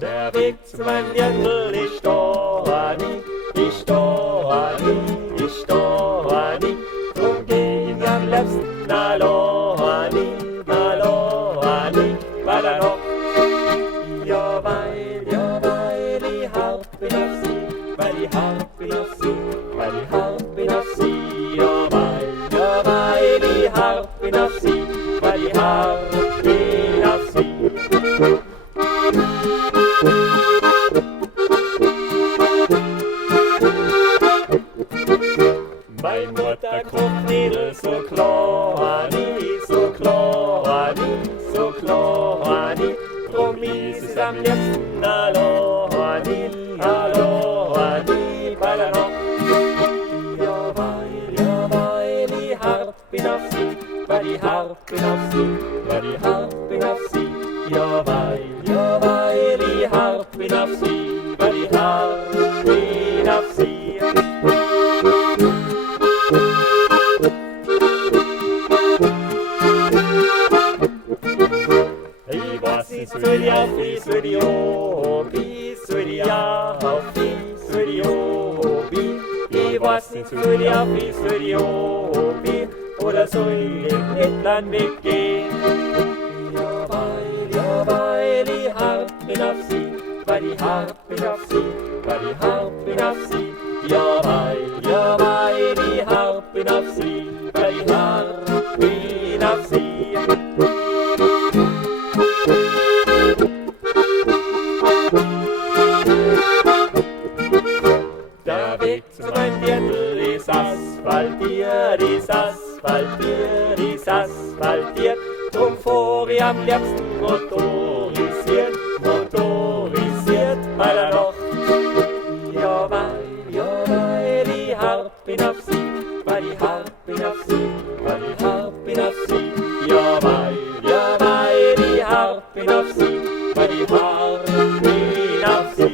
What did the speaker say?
Der Weg zu meinem Dirndl, ich da nie, ich da nie, ich da nie. Drum geh ich am liebsten alleine, weil er noch, ja weil ich hart bin auf sie, weil ich hart bin auf sie, weil ich hart bin auf sie, ja weil ich hart bin auf sie, weil ich hart bin auf sie. Meine Mutter kocht Knädel so klein, so klein, so klein. Drum ist es am liebsten allein, weil er noch, ja weil ich hart bin auf sie, weil ich hart bin auf sie, weil ich hart bin auf sie, ja weil ich hart bin auf sie, weil ich hart bin auf sie. Ich weiß nicht, für die Aufis, für die Hobbies, für die Aufis, für die Hobbies. Ich weiß nicht, für die Aufis, für die Hobbies, oder soll ich mit an Weg gehen? Ja, weil ich hart bin auf sie, weil ich hart bin auf sie, weil ich hart bin auf sie. Ja, weil ich hart bin auf sie, weil ich hart bin auf sie. Der Weg zu meinem Dirndl ist asphaltiert, ist asphaltiert, ist asphaltiert. Drum fahr ich am liebsten motorisiert, motorisiert, weil er noch, ja weil ich hart bin auf sie, weil ich hart bin auf sie, weil ich hart bin auf sie. Ja weil ich hart bin auf sie, weil ich hart bin auf sie.